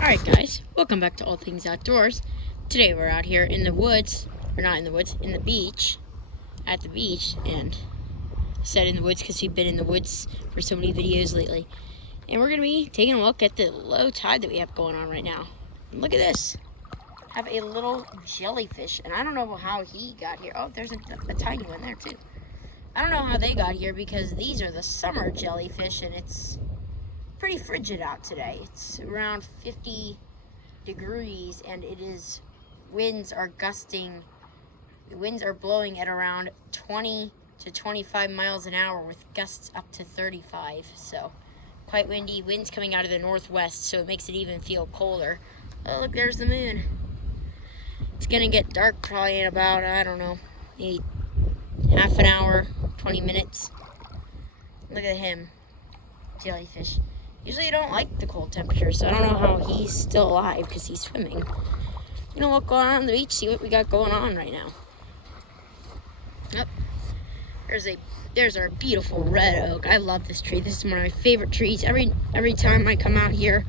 Alright guys, welcome back to All Things Outdoors. Today we're out here in the woods, or not in the woods, in the beach, at the beach, and I said in the woods because we've been in the woods for so many videos lately. And we're going to be taking a look at the low tide that we have going on right now. And look at this. I have a little jellyfish, and I don't know how he got here. Oh, there's a tiny one there too. I don't know how they got here because these are the summer jellyfish, and it's pretty frigid out today. It's around 50 degrees and winds are gusting. The winds are blowing at around 20 to 25 miles an hour with gusts up to 35. So quite windy. Winds coming out of the northwest, so it makes it even feel colder. Oh, look, there's the moon. It's gonna get dark probably in about, I don't know, maybe half an hour, 20 minutes. Look at him, jellyfish. Usually I don't like the cold temperatures, so I don't know how he's still alive because he's swimming. You know, we'll go on the beach, see what we got going on right now. Yep. There's our beautiful red oak. I love this tree. This is one of my favorite trees. Every time I come out here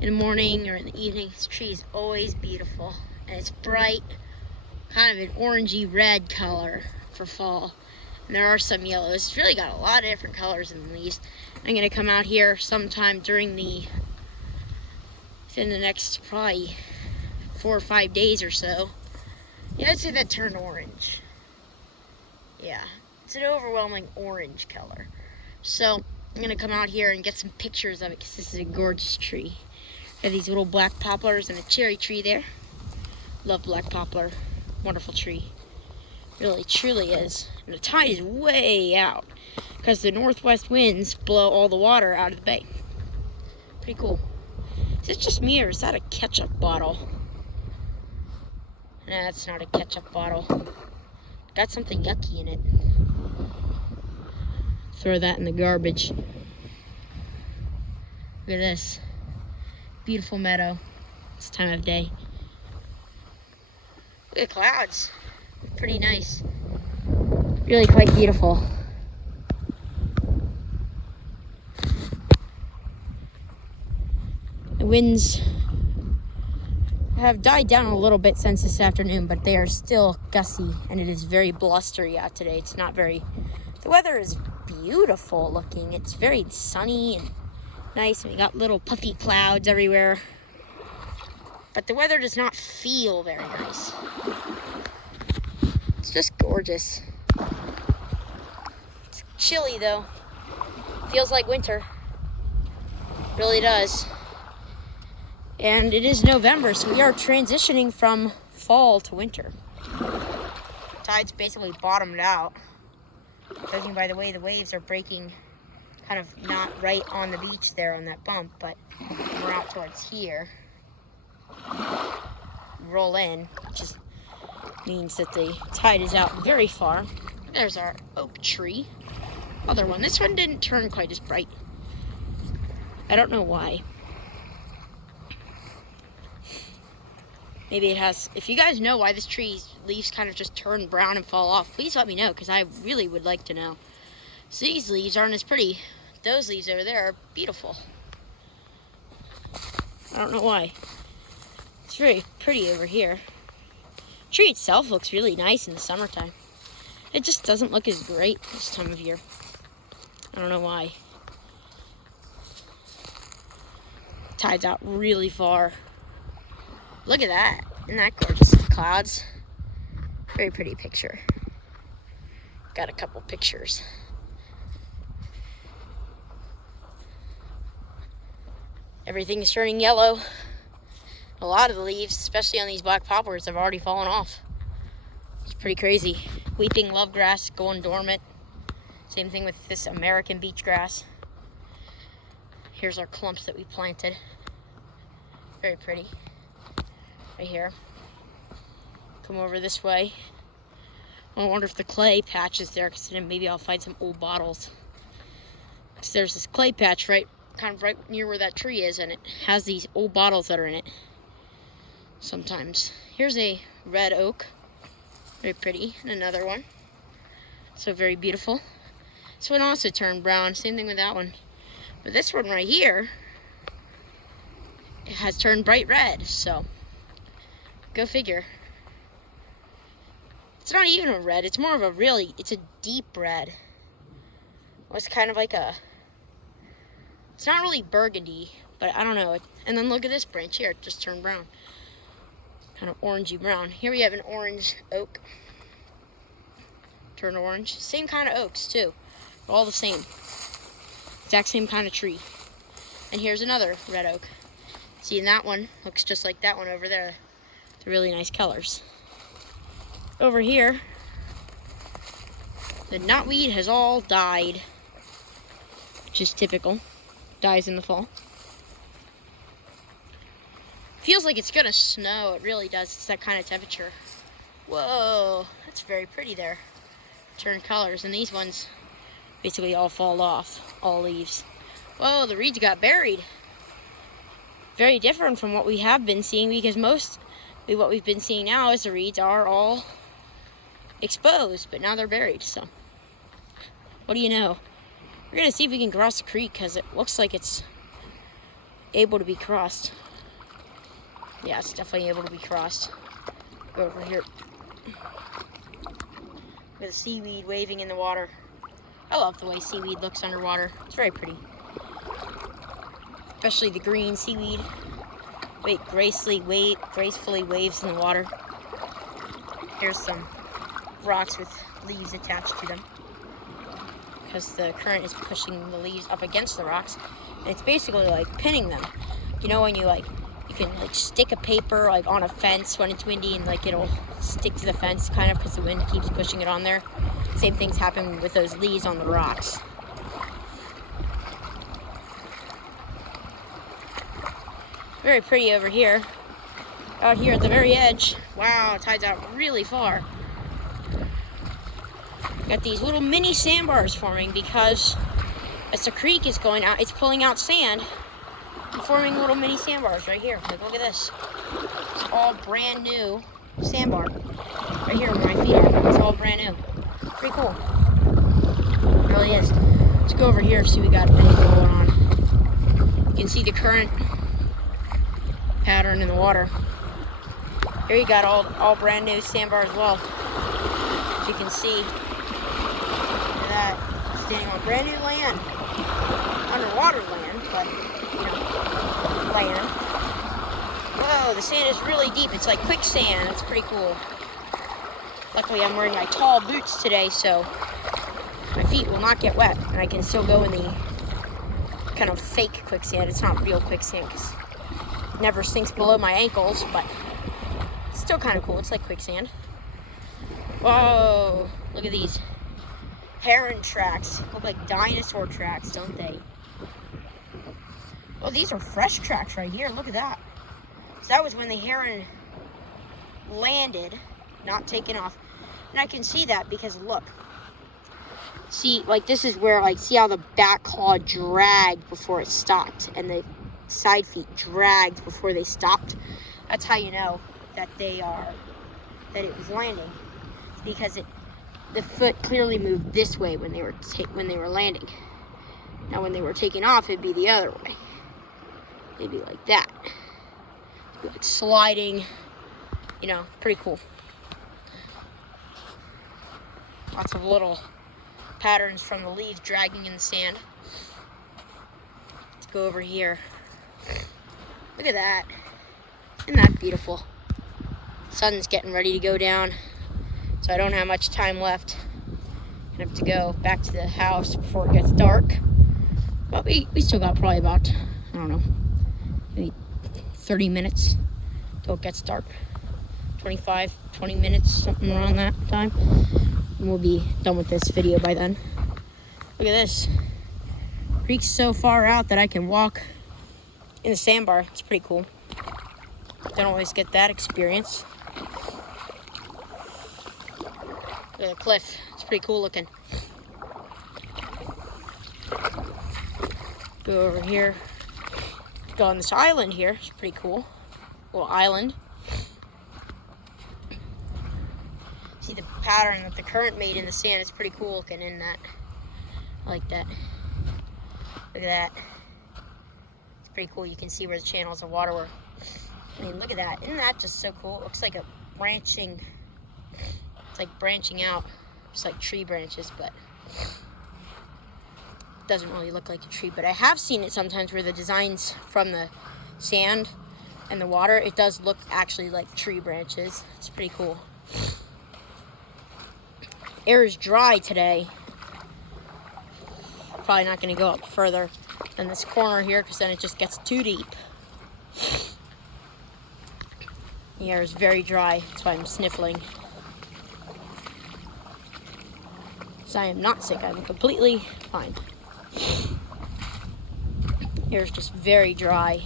in the morning or in the evening, this tree is always beautiful. And it's bright, kind of an orangey red color for fall. And there are some yellows. It's really got a lot of different colors in the leaves. I'm gonna come out here sometime within the next probably 4 or 5 days or so. Yeah, I'd say that turned orange. Yeah, it's an overwhelming orange color. So I'm gonna come out here and get some pictures of it because this is a gorgeous tree. I have these little black poplars and a cherry tree there. Love black poplar, wonderful tree. Really, truly is. And the tide is way out because the northwest winds blow all the water out of the bay. Pretty cool. Is it just me or is that a ketchup bottle? Nah, it's not a ketchup bottle. Got something yucky in it. Throw that in the garbage. Look at this. Beautiful meadow. This time of day. Look at the clouds. Pretty nice. Really quite beautiful. The winds have died down a little bit since this afternoon, but they are still gusty and it is very blustery out today. It's not very, the weather is beautiful looking. It's very sunny and nice, and we got little puffy clouds everywhere. But the weather does not feel very nice. It's just gorgeous. It's chilly though. Feels like winter. Really does. And it is November, so we are transitioning from fall to winter. Tide's basically bottomed out. Judging by the way the waves are breaking, kind of not right on the beach there on that bump, but we're out towards here. Roll in, which just means that the tide is out very far. There's our oak tree. Other one. This one didn't turn quite as bright. I don't know why. Maybe it has. If you guys know why this tree's leaves kind of just turn brown and fall off, please let me know, because I really would like to know. So these leaves aren't as pretty. Those leaves over there are beautiful. I don't know why. It's very pretty over here. The tree itself looks really nice in the summertime. It just doesn't look as great this time of year. I don't know why. Tide's out really far. Look at that. Isn't that gorgeous? Clouds. Very pretty picture. Got a couple pictures. Everything is turning yellow. A lot of the leaves, especially on these black poplars, have already fallen off. It's pretty crazy. Weeping love grass going dormant. Same thing with this American beach grass. Here's our clumps that we planted. Very pretty. Right here. Come over this way. I wonder if the clay patch is there, because then maybe I'll find some old bottles. Because there's this clay patch kind of right near where that tree is, and it has these old bottles that are in it. Sometimes. Here's a red oak. Very pretty. And another one. So very beautiful. This one also turned brown. Same thing with that one. But this one right here has turned bright red, so go figure. It's not even a red, it's more of it's a deep red. It's kind of like it's not really burgundy, but I don't know. And then look at this branch here, it just turned brown. Kind of orangey brown. Here we have an orange oak. Turned orange. Same kind of oaks too. All the same. Exact same kind of tree. And here's another red oak. See, and that one looks just like that one over there. They're really nice colors. Over here, the knotweed has all died, which is typical. Dies in the fall. Feels like it's gonna snow. It really does. It's that kind of temperature. Whoa, that's very pretty there. Turn colors, and these ones basically all fall off, all leaves. Whoa, the reeds got buried. Very different from what we have been seeing, because what we've been seeing now is the reeds are all exposed, but now they're buried. So what do you know? We're gonna see if we can cross the creek, because it looks like it's able to be crossed. Yeah, it's definitely able to be crossed. Go over here. With the seaweed waving in the water. I love the way seaweed looks underwater. It's very pretty. Especially the green seaweed. Gracefully waves in the water. Here's some rocks with leaves attached to them, because the current is pushing the leaves up against the rocks, and it's basically like pinning them. You know when you can stick a paper on a fence when it's windy, and it'll stick to the fence kind of because the wind keeps pushing it on there. Same things happen with those leaves on the rocks. Very pretty over here. Out here at the very edge. Wow, it tides out really far. Got these little mini sandbars forming, because as the creek is going out, it's pulling out sand and forming little mini sandbars right here. Look at this. It's all brand new sandbar. Right here where my feet are. It's all brand new. Pretty cool. It really is. Let's go over here and see what we got anything going on. You can see the current pattern in the water. Here you got all brand new sandbar as well. As you can see. Look at that. Standing on brand new land. Underwater land, but land. Whoa, the sand is really deep. It's like quicksand. It's pretty cool. Luckily, I'm wearing my tall boots today, so my feet will not get wet, and I can still go in the kind of fake quicksand. It's not real quicksand because it never sinks below my ankles, but it's still kind of cool. It's like quicksand. Whoa, look at these heron tracks. Look like dinosaur tracks, don't they? Well, these are fresh tracks right here. Look at that. So that was when the heron landed, not taken off. And I can see that because look. See, this is where, see how the back claw dragged before it stopped, and the side feet dragged before they stopped. That's how you know that it was landing, because the foot clearly moved this way when they were landing. Now, when they were taking off, it'd be the other way. It'd be like that. It'd be like sliding. Pretty cool. Lots of little patterns from the leaves dragging in the sand. Let's go over here. Look at that. Isn't that beautiful? Sun's getting ready to go down, so I don't have much time left. I have to go back to the house before it gets dark. But we still got probably about, I don't know, maybe 30 minutes till it gets dark. 25, 20 minutes, something around that time. And we'll be done with this video by then. Look at this. Creek's so far out that I can walk in the sandbar. It's pretty cool. Don't always get that experience. Look at the cliff. It's pretty cool looking. Go over here. Go on this island here. It's pretty cool. Little island. See the pattern that the current made in the sand. It's pretty cool looking in that. I like that. Look at that. It's pretty cool. You can see where the channels of water were. I mean, look at that. Isn't that just so cool? It looks like a branching, it's like branching out. It's like tree branches, but it doesn't really look like a tree. But I have seen it sometimes where the designs from the sand and the water, it does look actually like tree branches. It's pretty cool. Air is dry today. Probably not going to go up further than this corner here because then it just gets too deep. The air is very dry. That's why I'm sniffling. So I am not sick. I'm completely fine. Air is just very dry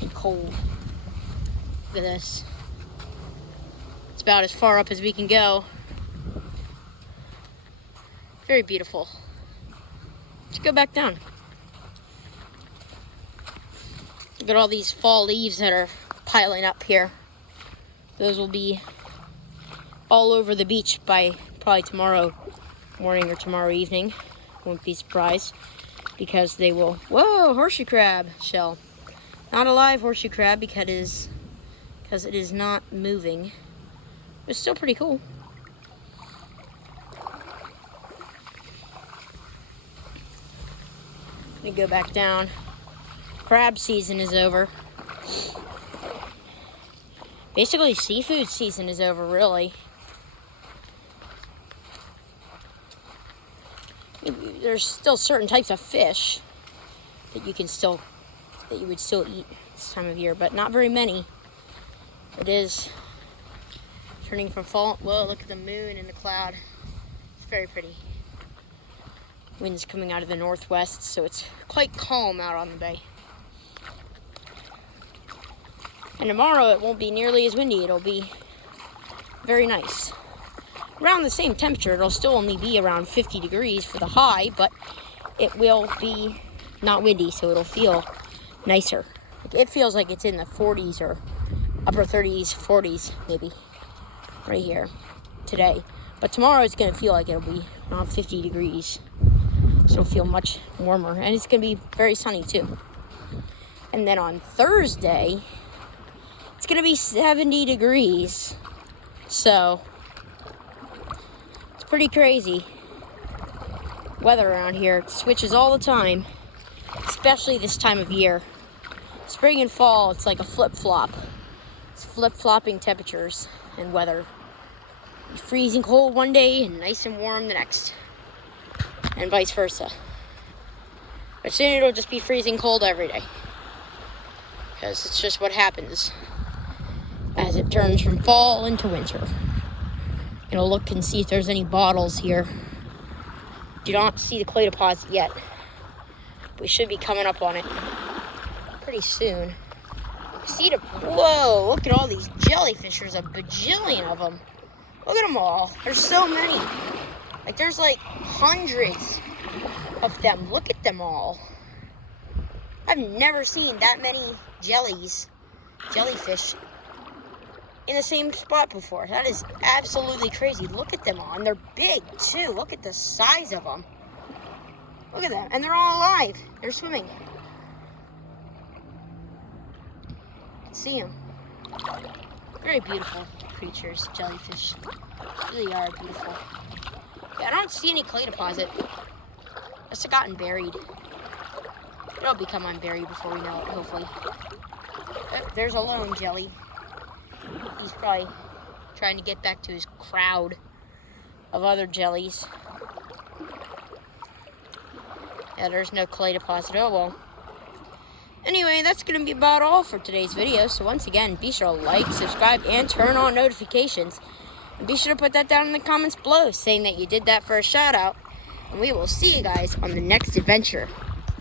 and cold. Look at this. It's about as far up as we can go. Very beautiful. Let's go back down. Look at all these fall leaves that are piling up here. Those will be all over the beach by probably tomorrow morning or tomorrow evening. Won't be surprised because they will. Whoa, horseshoe crab shell. Not a live horseshoe crab because it is not moving. It's still pretty cool. Let me go back down. Crab season is over. Basically, seafood season is over, really. There's still certain types of fish that you would still eat this time of year, but not very many. It is turning from fall. Whoa, look at the moon and the cloud. It's very pretty. Wind's coming out of the northwest, so it's quite calm out on the bay. And tomorrow it won't be nearly as windy. It'll be very nice. Around the same temperature. It'll still only be around 50 degrees for the high, but it will be not windy, so it'll feel nicer. It feels like it's in the 40s or upper 30s, 40s maybe, right here today. But tomorrow it's going to feel like it'll be around 50 degrees. So it'll feel much warmer, and it's going to be very sunny too. And then on Thursday, it's going to be 70 degrees. So it's pretty crazy weather around here. It switches all the time, especially this time of year. Spring and fall, it's like a flip-flop. It's flip-flopping temperatures and weather. Freezing cold one day and nice and warm the next. And vice versa. But soon it'll just be freezing cold every day. Because it's just what happens as it turns from fall into winter. I'm gonna look and see if there's any bottles here. Do not see the clay deposit yet. We should be coming up on it pretty soon. See the, whoa, look at all these jellyfish. There's a bajillion of them. Look at them all. There's so many. Like, there's like hundreds of them. Look at them all. I've never seen that many jellyfish in the same spot before. That is absolutely crazy. Look at them all. And they're big, too. Look at the size of them. Look at them. And they're all alive. They're swimming. You can see them. Very beautiful creatures, jellyfish. Really are beautiful. Yeah, I don't see any clay deposit. Must have gotten buried. It'll become unburied before we know it, hopefully. Oh, there's a lone jelly. He's probably trying to get back to his crowd of other jellies. Yeah, there's no clay deposit. Oh, well. Anyway, that's going to be about all for today's video. So once again, be sure to like, subscribe, and turn on notifications. And be sure to put that down in the comments below saying that you did that for a shout out. And we will see you guys on the next adventure.